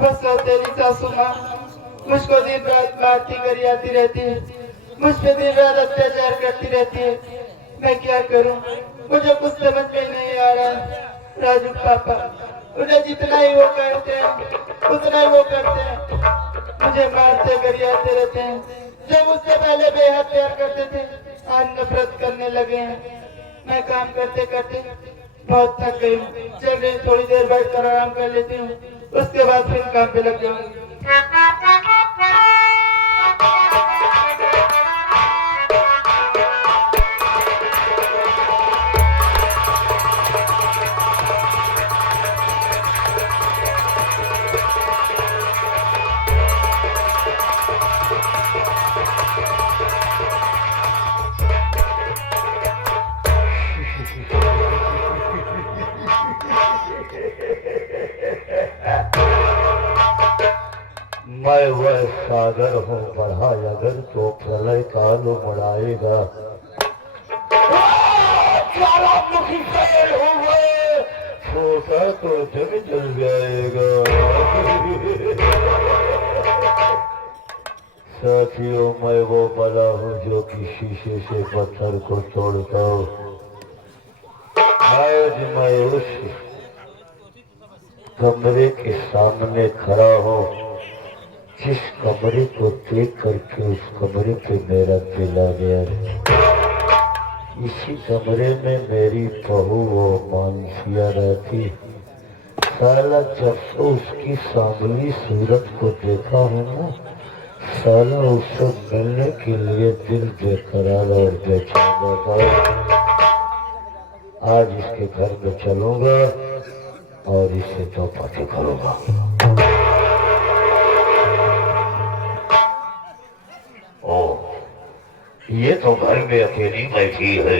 बस वो तेरी सासू माँ मुझको दिन रात मारती करी आती रहती है, मुझ पे दिन रात अत्याचार करती रहती है। मैं क्या करूं, मुझे कुछ समझ में नहीं आ रहा है। राजू पापा उन्हें जितना ही वो करते हैं उतना ही वो करते हैं, मुझे मारते गरियाते रहते हैं। जब उससे पहले बेहद प्यार करते थे, आज नफरत करने लगे हैं। मैं काम करते करते बहुत थक गई हूँ, चल रही थोड़ी देर बैठ कर आराम कर लेती हूँ, उसके बाद फिर काम पे लग जाऊंगी। मैं वह सागर हूँ बढ़ा अगर तो प्रलय काल बढ़ाएगा। छोटा तो जग जल जाएगा। साथियों मैं वो बला हूँ जो कि शीशे से पत्थर को तोड़ता हूँ। आज मैं उस कमरे के सामने खड़ा हूँ जिस कमरे को देख करके उस कमरे पे मेरा दिल आ गया। इसी कमरे में मेरी बहू वो मानसिया रहती। साला जब से उसकी सांवली सूरत को देखा है ना, साला उससे मिलने के लिए दिल बेकरार और बेचैन रहता है। आज इसके घर में चलूंगा और इसे चौपाटी करूंगा। ये तो घर में अकेली बैठी है।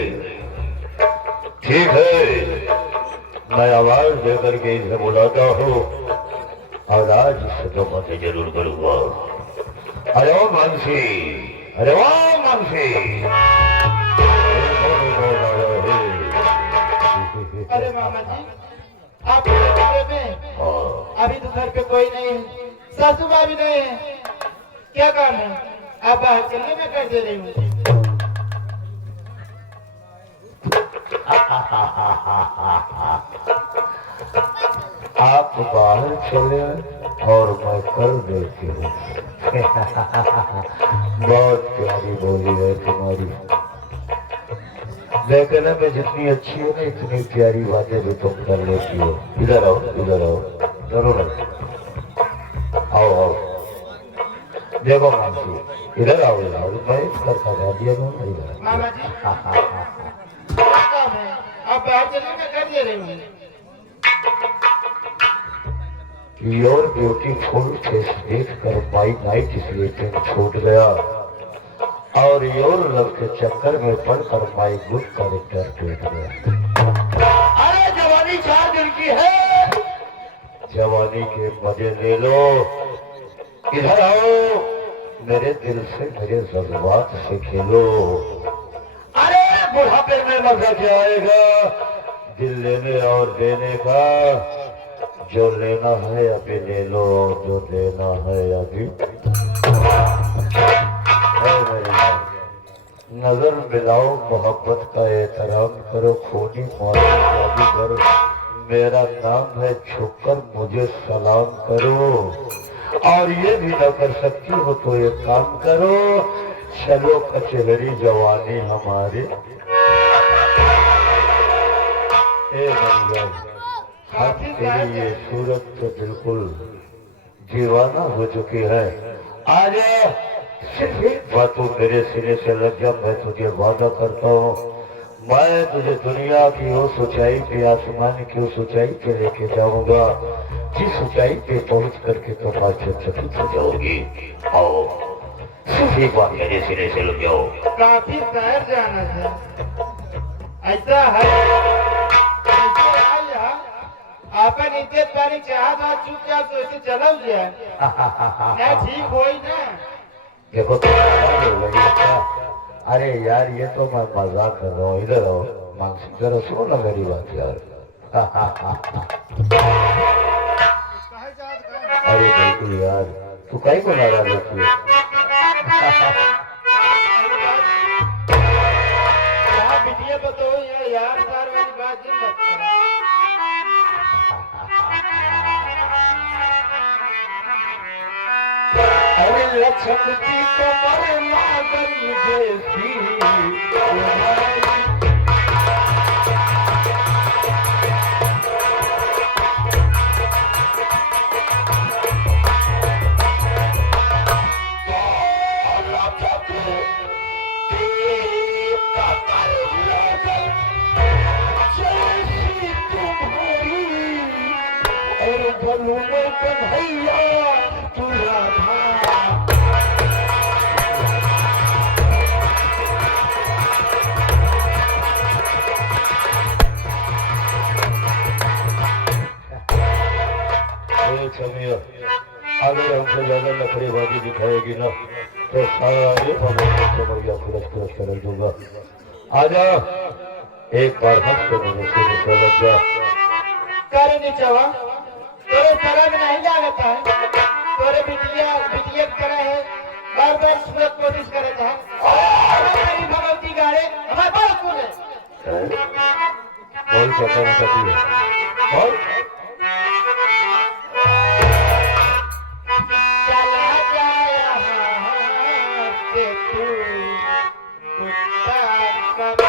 ठीक है, मैं आवाज देकर के इसे बुलाता हूँ और आज इससे तो बातें जरूर करूंगा। अरे ओ मानसी, अरे वाह मानसी। अरे मामा जी, आप कमरे में? अभी तो घर पे कोई नहीं है, सासू माँ भी नहीं है। क्या काम है? आप बाहर चलने में कर दे रही हूँ। आप बाहर चले और मैं कर देती हूँ। बहुत प्यारी बोली है तुम्हारी, लेकिन मैं जितनी अच्छी हूँ ना इतनी प्यारी बातें भी तुम कर लेती हो। इधर आओ, इधर आओ, जरूर आओ आओ। देखो मानसी, इधर आओ, इधर आओ। मैं घर का गार्जियन हूँ। इधर मामा जी, क्या काम है? आप बाहर चलने में कर दे रही हूँ। योर ब्यूटीफुल फेस देखकर माई नाइट स्लीपिंग छूट गया और योर लव के चक्कर में पड़कर माई गुड कैरेक्टर टूट गया। अरे जवानी 4 दिन की है, जवानी के मजे ले लो। इधर आओ, मेरे दिल से मेरे जज्बात से खेलो। अरे बुढ़ापे में मजा क्या आएगा दिल लेने और देने का। जो लेना है अभी ले लो, जो देना है अभी। नजर मिलाओ, मोहब्बत का एहतराम करो, खूनी मौत करो। मेरा नाम है, छुपकर मुझे सलाम करो। और ये भी न कर सकती हो तो एक काम करो, चलो कचहरी जवानी हमारी। तेरी ये सूरत तो बिल्कुल दीवाना हो चुकी है। आज सिर्फ एक बात तो मेरे सिरे से लग जा, मैं तुझे वादा करता हूँ, मैं तुझे दुनिया की उस ऊंचाई पे, आसमान की उस ऊंचाई पे लेके जाऊंगा जिस ऊंचाई पे पहुंच करके तुम आश्चर्यचकित हो जाओगी। आओ, सिर्फ एक बात मेरे सिरे से लग जाओ। काफी शहर जाना था, ऐसा है आपन इज्जत पानी चाह बात चुपचाप तो ऐसे चलो जाए ना, ठीक हो ना। देखो तो अरे यार ये तो मैं मजाक कर रहा हूँ। इधर आओ मानसी, जरा सुनो ना मेरी बात यार। अरे होती यार, तू कहीं को नाराज होती है? आप बिटिया बताओ यार सार वाली बात ही मत करो। अरे लक्ष्मी को मरे नागरी जैसी कन्हैया तू राधा। छमिया अगर हमसे ज्यादा नखरेबाजी दिखाएगी ना तो सारे समझिया खुरस खुरस कर दूंगा। आजा एक बार हंस के मेरे से लग जा। करे नीचवा तोरे शरण नहीं लागता है, तोरे बिटिया बिटिया करे है, बार बार सूरत कोशिश करे है। मेरी भगवती गाड़े हमारे बाल सुने बोल क्या कहना चाहती है बोल। चला जाया के तू कुत्ता कब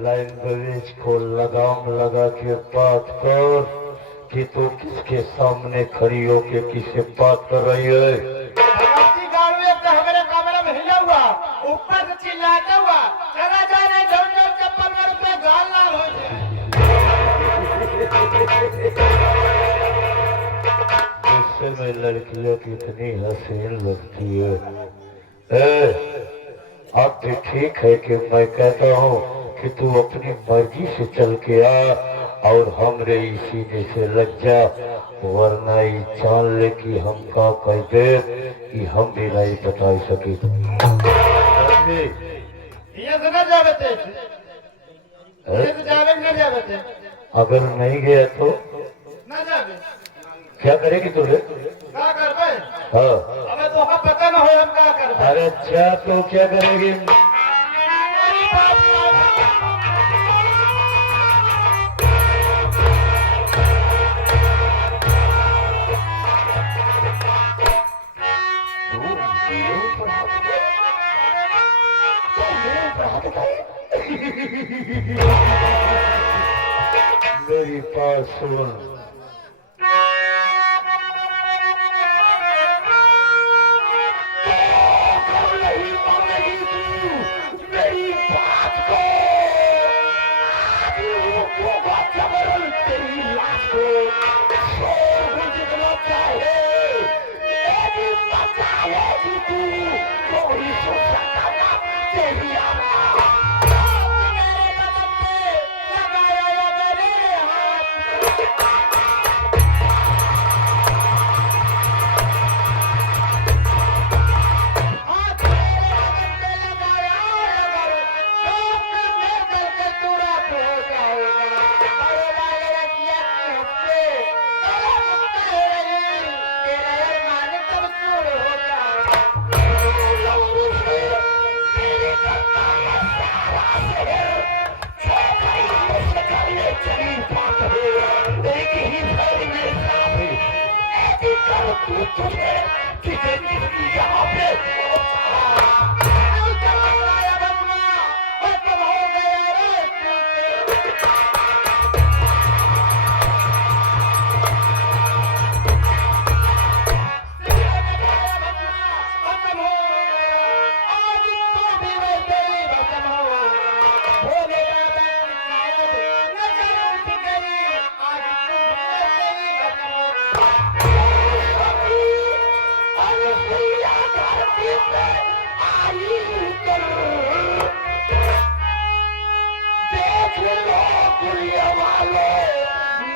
लैंग्वेज को लगाम लगा के बात कर कि तू किसके सामने खड़ी होके किससे बात कर रही है। हमारे कमरे में हिला हुआ ऊपर से चिल्लाता हुआ चला जा रहा है, जौन जौन चप्पल मार पे गाल लाल हो जाए। गुस्से में लड़कियों कितनी हसीन लगती है। अब भी ठीक है कि मैं कहता हूँ कि तू अपनी मर्जी से चल के आ और हमरे इसी से लग जा, वरना ये जान ले कि हम का कह दे कि हम भी नहीं बता सके। अगर नहीं गया तो क्या करेगी तुझे? हाँ अबे तो हम पता ना हो हम क्या कर। अरे अच्छा तो क्या करेगी? मेरी पास सुन, तू तुझे किसे किसकी यहाँ पे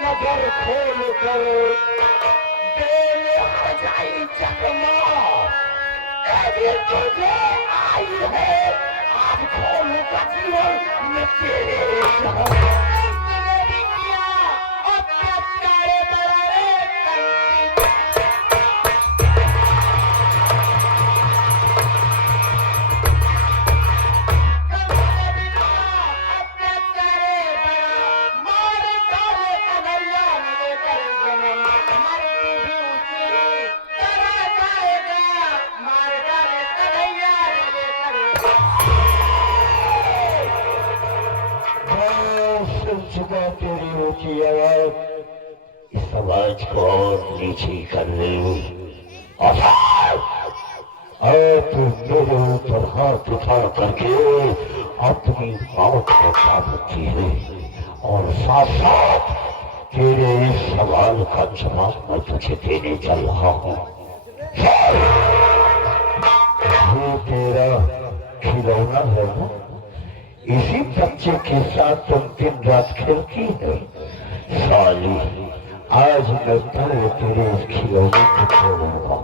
नजर खोल कर दिल आ जाए चकमा अभी तुझे आई है आज खोल का जीवन में तेरे तेरी ऊंची आवाज इस आवाज को और नीचे कर ले और तू मेरे ऊपर हाथ उठा करके अपनी मौत को पाती है और साथ साथ तेरे इस सवाल का जवाब मैं तुझे देने चल रहा हूँ ये तेरा खिलौना है ना इसी बच्चे के साथ तुम दिन रात खेलती है साली आज मैं पहले तेरे इस खिलौने को छोड़ूंगा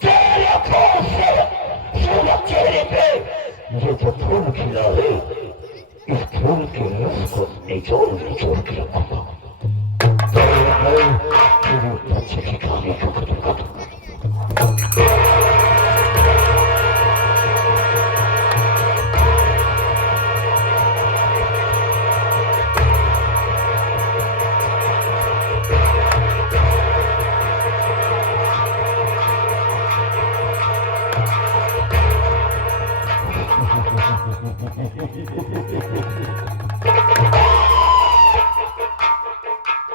तेरे फूल से सूरज चेहरे पे ये जो फूल खिला है इस फूल के रस को निचोड़ निचोड़ के रखूंगा तेरे बच्चे की कहानी को खत्म कर दूंगा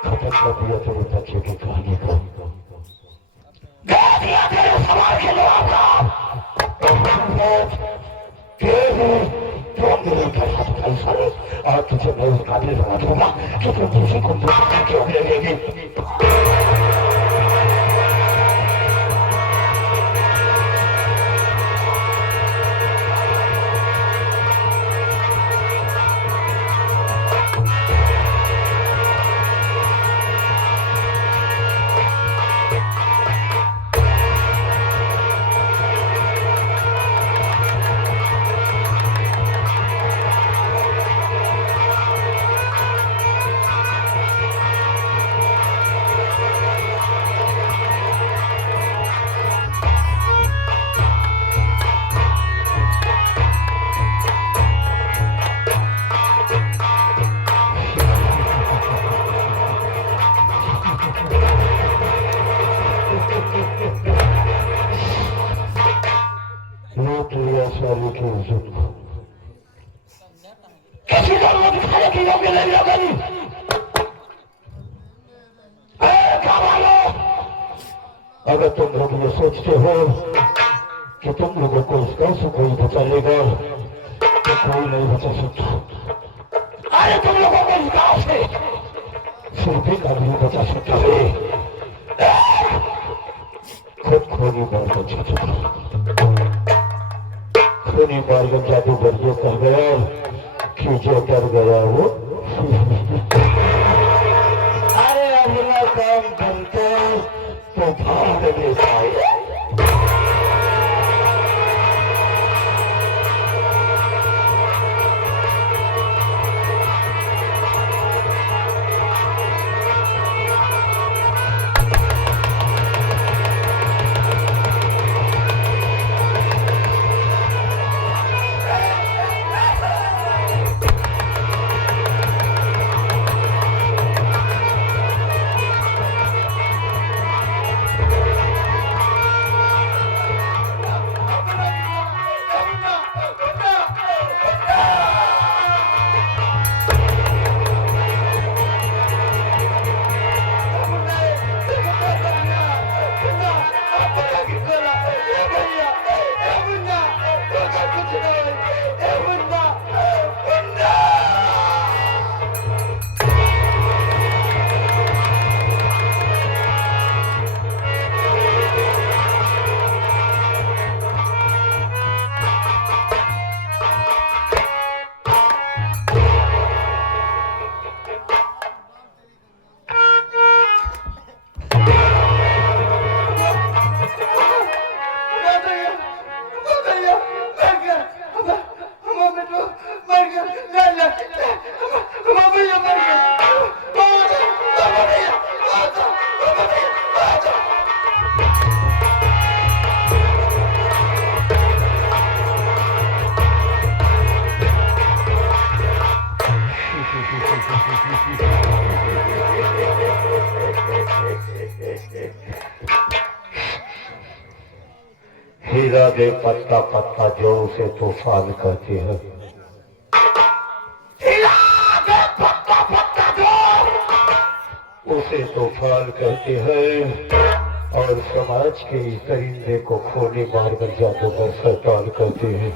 खत्म कर दिया तेरे बच्चे की कहानी को तेरे सवाल के जवाब का मेरे घर हाथ उठाई सारे और तुझे मैं उस काबिल बना दूंगा कि तुम किसी को क्यों लगेगी किसी का मुझ खाने की योग्य नहीं लगेगी अगर तुम लोग ये सोचते हो कि तुम लोगों को इस गांव से कोई बचा लेगा तो कोई नहीं बचा सकता अरे तुम लोगों को इस गांव से सिर्फ एक आदमी बचा सकता है खुद खोनी मार कर जा चुका खोनी मार कर जादूगर ये कर गया कि जो कर गया वो अरे अगला काम करते तो भाग देता है हिला दे पत्ता पत्ता जो उसे तूफान कहते हैं। हिला दे पत्ता पत्ता जो उसे तूफान कहते हैं। और समाज के इस परिंदे को खोने मार कर जादूगर शैतान कहते हैं।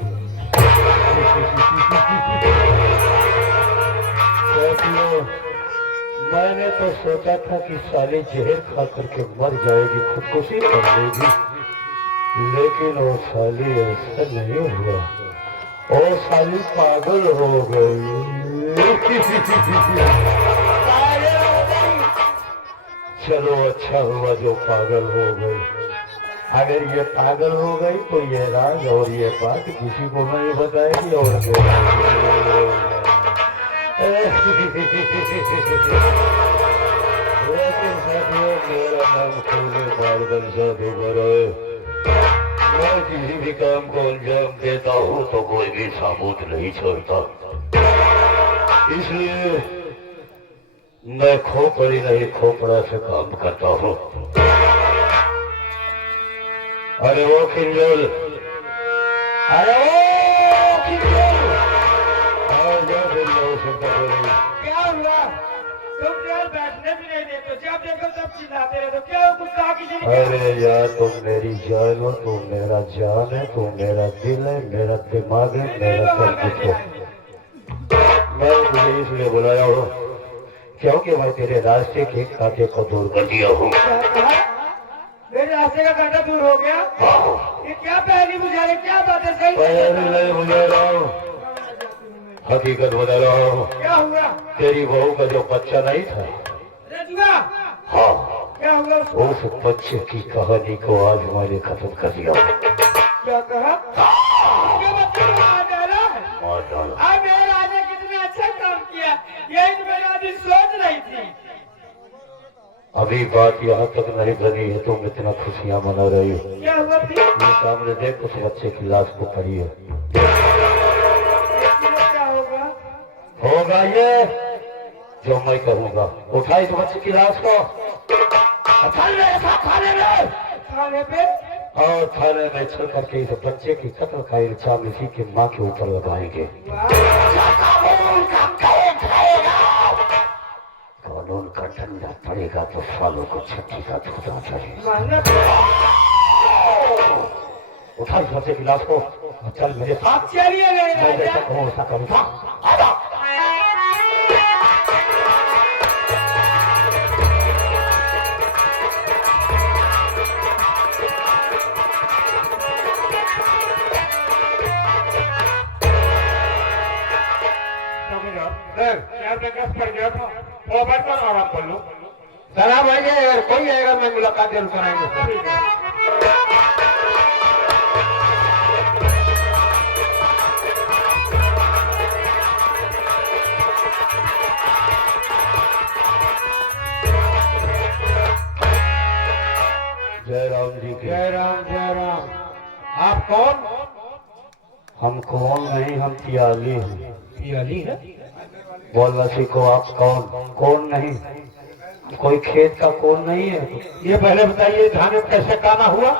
साथियों, मैंने तो सोचा था कि साले जहर खा करके मर जाएगी, खुदकुशी कर लेगी, लेकिन वो साली ऐसा नहीं हुआ। वो साली पागल हो गई। चलो अच्छा हुआ जो पागल हो गई। अगर ये पागल हो गई तो ये राज और ये बात किसी को नहीं बताएगी और लेकिन साथियों, मेरा नाम खोले मार्गन जादूगर है। मैं किसी भी काम को अंजाम देता हूँ तो कोई भी सबूत नहीं छोड़ता, इसलिए मैं खोपड़ी नहीं खोपड़ा से काम करता हूँ। अरे वो खिंजल, अरे वो खिंजल, क्या हुआ? तुम क्या बैठने भी नहीं देते? जब देखो तब चिल्लाते रहते हो। क्या कुछ कहा किसी ने? अरे यार, तुम मेरी जान हो, तुम मेरा जान है, तुम मेरा दिल है, मेरा दिमाग है, मेरा सब कुछ हो। मैं तुझे इसलिए बुलाया हूँ क्योंकि मैं तेरे रास्ते के कांटे को दूर कर दिया हूँ। मेरे रास्ते का कांटा दूर हो गया? ये क्या पहली बुझा रहे? क्या बात है? सही नहीं बुझा रहा हूँ, हकीकत बता रहा हूँ। क्या हुआ? तेरी बहू का जो बच्चा नहीं था, रजुआ, हाँ, क्या हुआ? उस बच्चे की कहानी को आज मैंने खत्म कर दिया। क्या कहा? उसके बच्चे को मार डाला? मार डाला। आज मेरे राजा ने कितना अच्छा काम किया, यही तो मेरी आदमी सोच रही थी। अभी बात यहाँ तक नहीं बनी है, तुम इतना खुशियाँ मना रही हो। क्या हुआ फिर? ये सामने देख, उस बच्चे की लाश को पड़ी है। क्या होगा? होगा ये जो मैं कहूँगा। उठाई तो बच्चे की लाश को खाने पे और थाने में चल करके इस बच्चे की कत्ल का इल्जाम इसी के माँ के ऊपर लगाएंगे। कानून का डंडा पड़ेगा तो सालों को छठी का धोता चढ़े। उठा इस बच्चे की लाश को, चल मेरे साथ। चलिए मैं जैसा कहूँ वैसा करूँगा। आराम कर लो। सलाम आएंगे, अगर कोई आएगा मैं मुलाकात जरूर कराएंगे। जय राम जी की। जय राम जय राम। आप कौन? हम कौन नहीं, हम पियाली हैं। पियाली है? बोलना सीखो। आप कौन? कौन नहीं, कोई खेत का कौन नहीं है। ये पहले बताइए, धान में कैसे काना हुआ?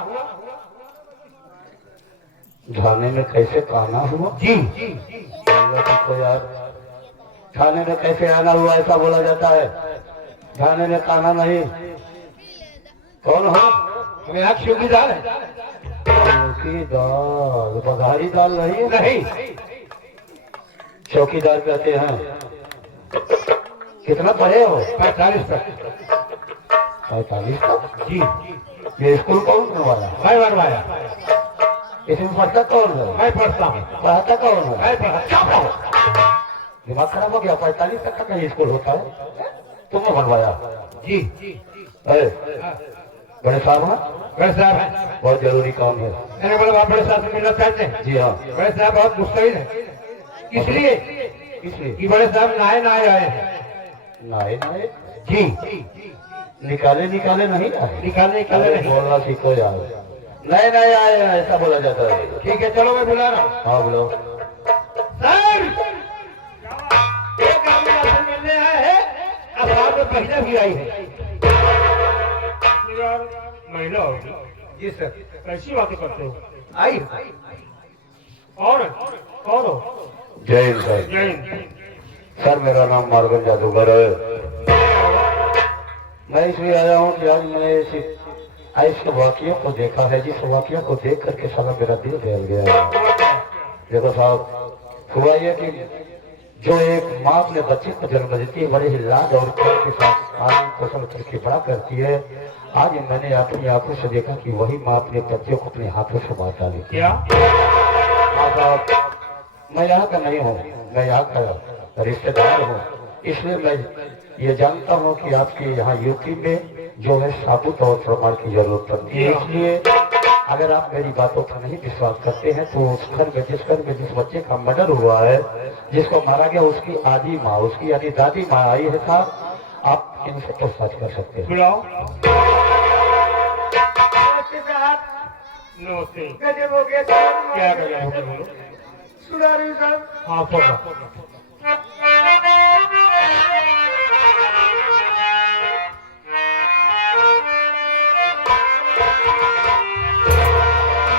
थाने में कैसे काना हुआ? जी। बोलना सीखो यार। थाने में कैसे आना हुआ ऐसा बोला जाता है, थाने में काना नहीं। कौन हो? मेरा चौकीदार है। चौकीदार? बघारी दाल नहीं? नहीं। चौकीदार कहते हैं। कितना पढ़े हो? 45 तक। 45 तक? जी। ये स्कूल कौन बनवाया? मैं बनवाया। इसमें पढ़ता कौन है? मैं पढ़ता हूँ। पढ़ाता कौन है? मैं पढ़ता। दिमाग खराब हो गया? 45 तक का स्कूल होता है, तुमने बनवाया? जी। बड़े साहब हैं? बड़े साहब है, बहुत जरूरी काम है। मैंने बोला आप बड़े साहब से मिलना चाहते हैं? जी हाँ। बड़े साहब बहुत मुस्तैद है, इसलिए कि बड़े साहब नहाए नहाए आए हैं। नहाए नहाए? जी। निकाले निकाले नहीं आए? निकालने अरे बोलना सीखो यार। नए नए आए हैं ऐसा बोला जाता है। ठीक है, चलो मैं बुला रहा हूँ। हाँ बोलो। सर, एक आदमी आपसे मिलने आए हैं, अब आप महिला भी आई है। महिला होगी? जी सर। कैसी बातें करते हो? आई कौन कौन हो? जय हिंद सर। जय हिंद। सर मेरा नाम मार्गन जादूगर है। मैं इसलिए आया हूँ कि आज मैंने ऐसे वाक्यों को देखा है जिस वाक्यों को देख करके साला मेरा दिल जल गया है। देखो साहब, हुआ ये कि जो एक माँ अपने बच्चे को जन्म देती है बड़े ही लाड और प्यार के साथ पालन पोषण करके बड़ा करती है, आज मैंने अपनी आंखों से देखा कि वही माँ अपने बच्चे को अपने हाथों से मार डाली। क्या? हाँ साहब, मैं यहाँ का नहीं हूँ, मैं यहाँ का रिश्तेदार हूँ, इसलिए मैं ये जानता हूँ कि आपके यहाँ यूपी में जो है साबुत और प्रमाण की जरूरत पड़ती है। इसलिए अगर आप मेरी बातों पर नहीं विश्वास करते हैं तो उस घर में जिस बच्चे का मर्डर हुआ है, जिसको मारा गया, उसकी आदि माँ, उसकी यानी दादी माँ आई है साहब, आप इनसे पूछताछ कर सकते हैं। बुलाओ। नमस्ते साहब। नमस्ते। गजब हो गया साहब। क्या गजब हो गया बोलो? सुना रही हूँ साहब। हाँ पढ़ो।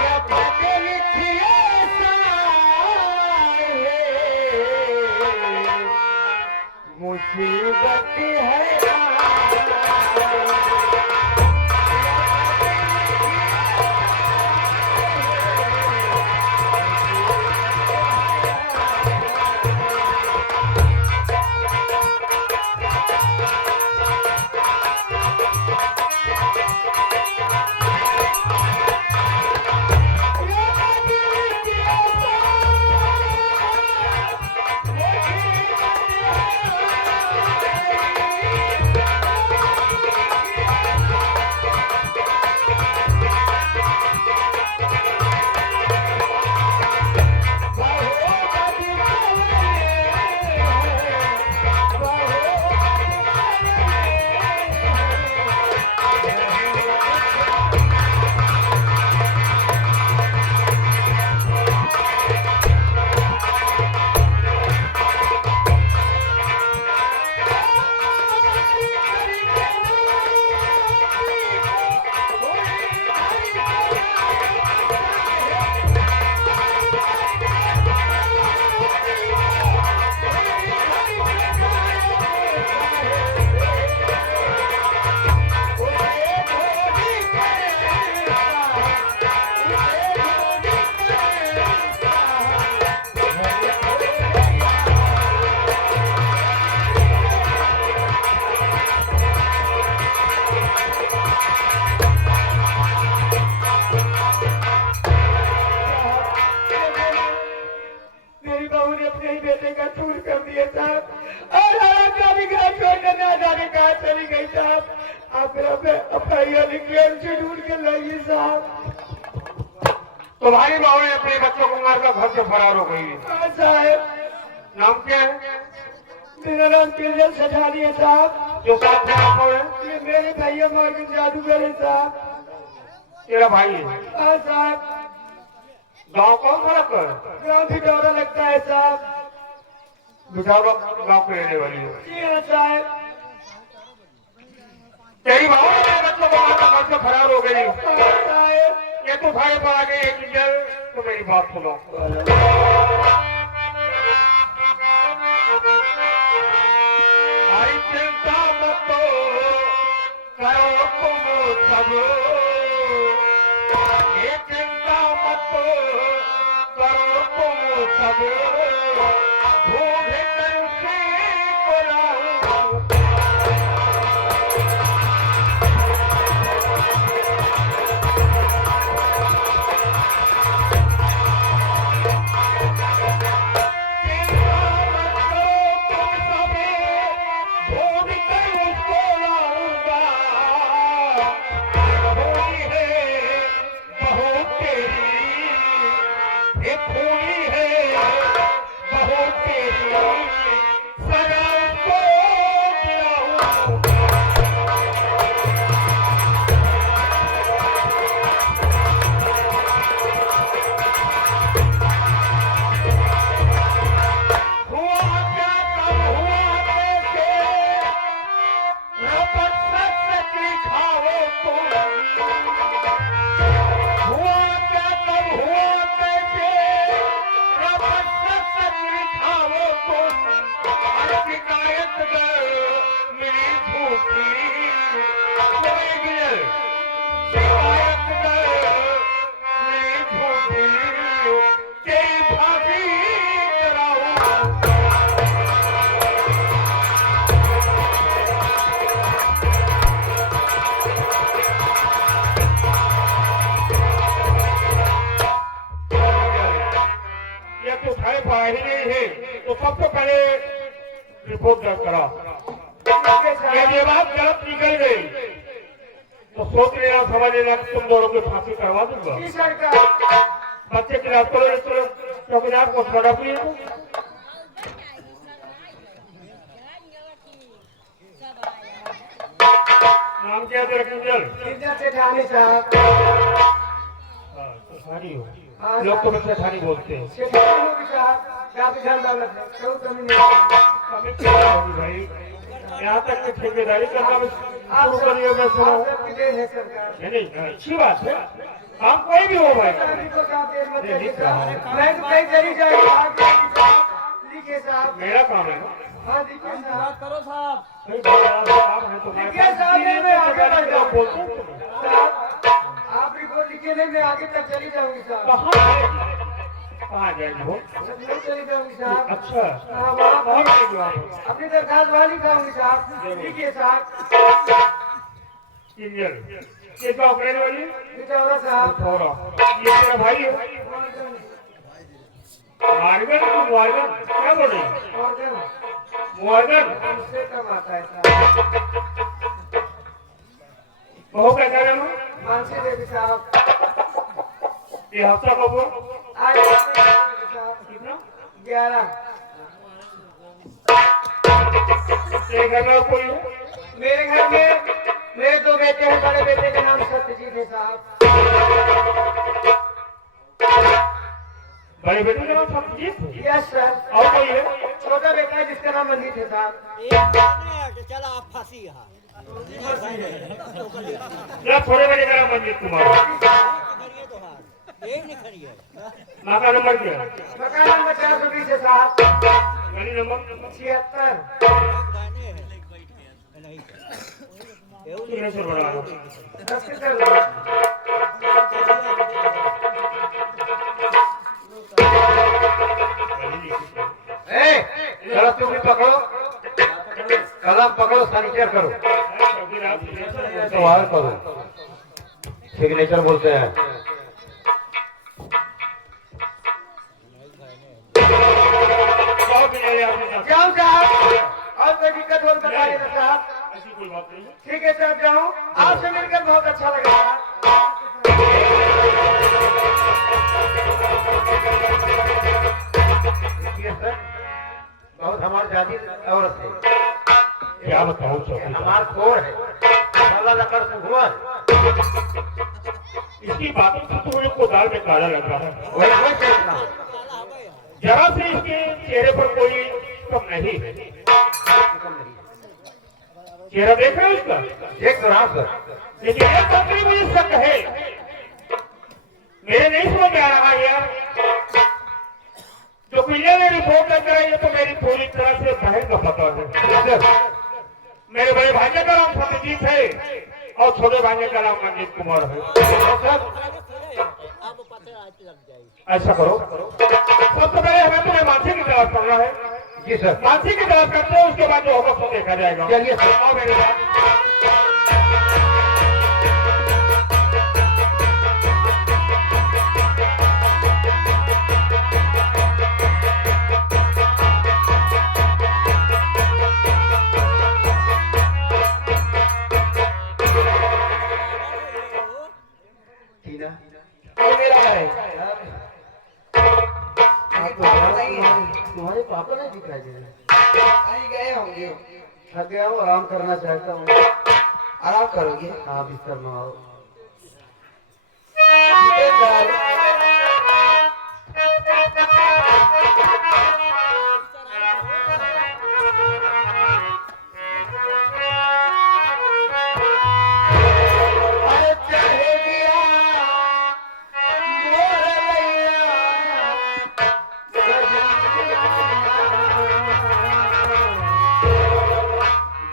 या बातें लिखिए साए, मुसीबत है मेरी बहू ने अपने ही बेटे का खून कर दिया साहब, और हालात का भी घर छोड़कर ना जाने कहा चली गई साहब। आप मेरा अपना लिखिए, उनसे ढूंढ के लाइए साहब। तुम्हारी बहू ने अपने बच्चों को मारकर घर से फरार हो गई है। हाँ साहब। नाम क्या है? मेरा नाम किरजल सठानी है साहब। जो साथ में आपको है? ये मेरे भैया मार्गन जादूगर है साहब। तेरा भाई है? हाँ साहब। गाँव कौन सा लगता है? गाँव भी दौरा लगता है साहब। बिछावा गाँव के रहने वाली है। जी हाँ साहब। तेरी बहू ने अपने बच्चों को मारकर घर से फरार हो गई। हाँ साहब। ये तो भाई पर आ गई एक इंजल, तो मेरी बात सुनो। आई चिंता मत करो तुम सब, ये चिंता मत करो तुम सब, ढूंढ कर उसी को लाऊं। ढूंढ कर उसको लाऊंगा, ढूंढ रिपोर्ट दर्ज करा। यदि ये बात गलत निकल गई तो सोच लेना, समझ लेना कि तुम दोनों की फांसी करवा दूंगा। बच्चे की रात को चौकीदार को सड़ा पिए तो नाम क्या तेरा किंजल? सेठानी साहब। सेठानी हो? लोग तो मुझसे सेठानी बोलते हैं। सेठानी होगी साहब, काफी ध्यान दौलत है, कोई कमी नहीं होगी भाई। यहाँ तक कि ठेकेदारी करना भी शुरू करिए मैं सुना हूँ। नहीं, अच्छी बात है, काम कोई भी हो भाई। मैं तो कहीं चली जाएगी साहब। मेरा काम है ना। हाँ देखिए साहब, करो साहब। काम है तो मैं आगे बढ़ जाऊँ। बोलते हैं तुम्हें। आप रिपोर्ट लिखिए, नहीं मैं आगे तक चली जाऊंगी साहब। कहाँ जाएगी वो? मैं चली जाऊंगी साहब। अच्छा, हाँ वहाँ बहुत अच्छी बात है। अपनी दरखास्त वाली खाऊंगी साहब। लिखिए साहब। किंजल, ये तो ऑपरेटर वाली बिचौरा साहब। थोड़ा ये तेरा भाई है? मार्गन को मार्गन क्या बोल रही है? मार्गन हमसे कम आता है साहब। कहो क्या कह रहे हो? मानसी देवी साहब। ये हफ्ता कब हुआ? आज साहब कितना? 11। तेरे घर में कोई है? मेरे घर में मेरे 2 बेटे हैं, बड़े बेटे का नाम सत्यजीत है साहब। बड़े बेटे का नाम सत्यजीत है? Yes sir. और कोई है? छोटा बेटा है जिसका नाम मंजीत है साहब। चला आप फांसी यहाँ या थोड़े बेटे का नाम मंजीत कुमार है? खड़िए तो हाथ एक नहीं खड़ी है। माँ का नंबर क्या है? मकान नंबर 420 है साहब। गली नंबर 76। गाने हैं नहीं कितने से बड़ा है? 10 के कर गलत तुम भी पकड़ो, कलम पकड़ो, सिग्नेचर करो, सवाल करो, सिग्नेचर बोलते हैं। जाऊँ साहब, और कोई दिक्कत हो तो बताइए ना साहब। ऐसी कोई बात नहीं है। ठीक है साहब, जाऊँ। आपसे मिलकर बहुत अच्छा लगा साहब। बहुत हमारी जाति औरत है, क्या बताऊँ चौकीदार? हमार खोर है, साला लकड़ से हुआ इसकी बातों से तो मुझे कोदाल में काला लग रहा है। वही देखना। जरा से इसके चेहरे पर कोई कम नहीं है। चेहरा देख रहे हो इसका? देख तो रहा सर, लेकिन एक बात में मुझे शक है, मेरे नहीं समझ आ रहा यार। जो पिल्ले ने रिपोर्ट लेकर आई है तो मेरी पूरी तरह से बहन का पता है। मेरे बड़े भाई का नाम सत्यजीत है और छोटे भाई का नाम मंजीत कुमार है। अब पता लग जाएगी। ऐसा करो, सबसे पहले हमें तुम्हें मानसी की तलाश करना है। जी सर। मानसी की तलाश करते हैं, उसके बाद जो होगा तो देखा जाएगा। चलिए सर। आओ मेरे साथ। तुम्हारे पापा नहीं दिखाई दे रहे? कहीं गए होंगे। थक गया हूँ, आराम करना चाहता हूँ। आराम करोगे? हाँ बिस्तर मंगाओ।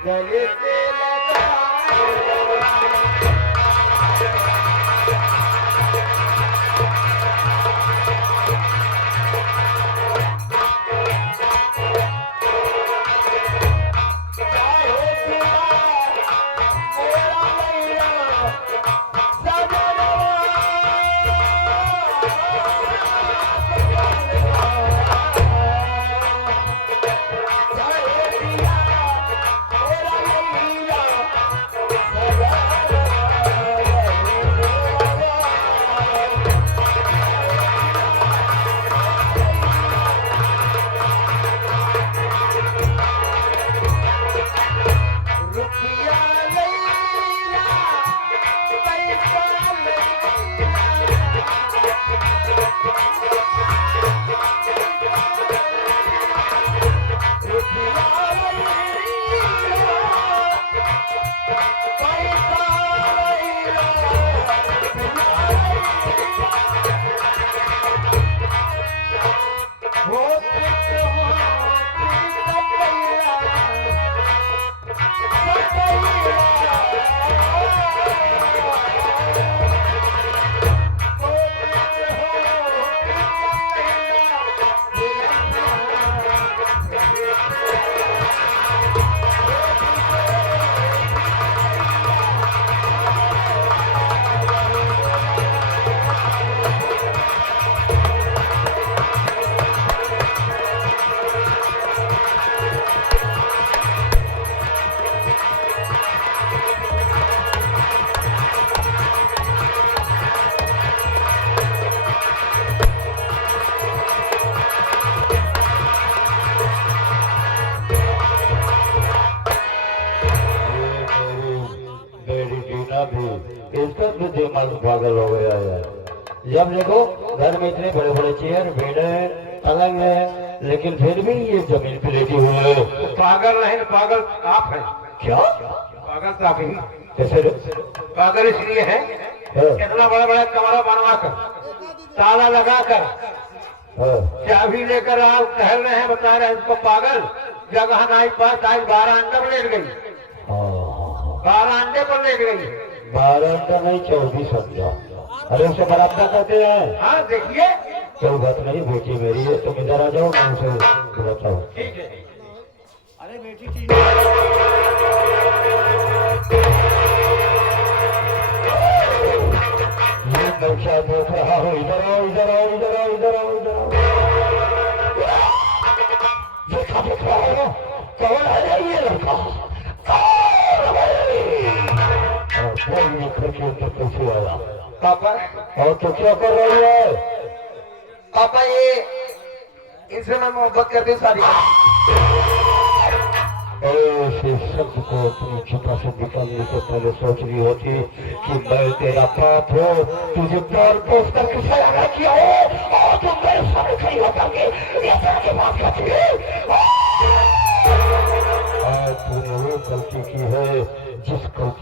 गले से लगा जब देखो घर में इतने बड़े बड़े चेयर बेड है पलंग है, लेकिन फिर भी ये जमीन पे लेटी हुई है। पागल नहीं, पागल आप हैं। क्या पागल तो आप ही। कैसे रे? पागल इसलिए है हाँ, इतना बड़ा बड़ा कमरा बनवा कर, ताला लगा कर, हाँ, चाबी लेकर आप टहल रहे हैं, बता रहे हैं उसको पागल। जगह नहीं पास, आज 12 अंडे पर लेट गई, हाँ। 12 अंडे पर लेट गई। 12 अंडा नहीं 24 अंडा। अरे उसे बराबर कहते हैं। हाँ देखिए, कोई बात नहीं, बेटी मेरी है, तुम इधर आ जाओ, मैं उसे बुलाता हूँ। ठीक है। अरे बेटी चीज ये बच्चा देख रहा हूँ, इधर आओ, इधर आओ, इधर आओ, इधर आओ, इधर आओ। ये क्या देख रहा हो? कौन है ये लड़का? कौन है? और कोई नहीं करके अंदर कैसे आया? पापा, और तो क्या कर रही है? पापा ये इनसे मैं मोहब्बत करती हूँ, शादी कर। ऐसे शब्द को अपनी छपा से निकालने से पहले सोच रही होती कि मैं तेरा बाप हो, तुझे प्यार पोस करके सयाना किया हो और तुम मेरे सामने खड़ी होकर के ये तरह की बात करती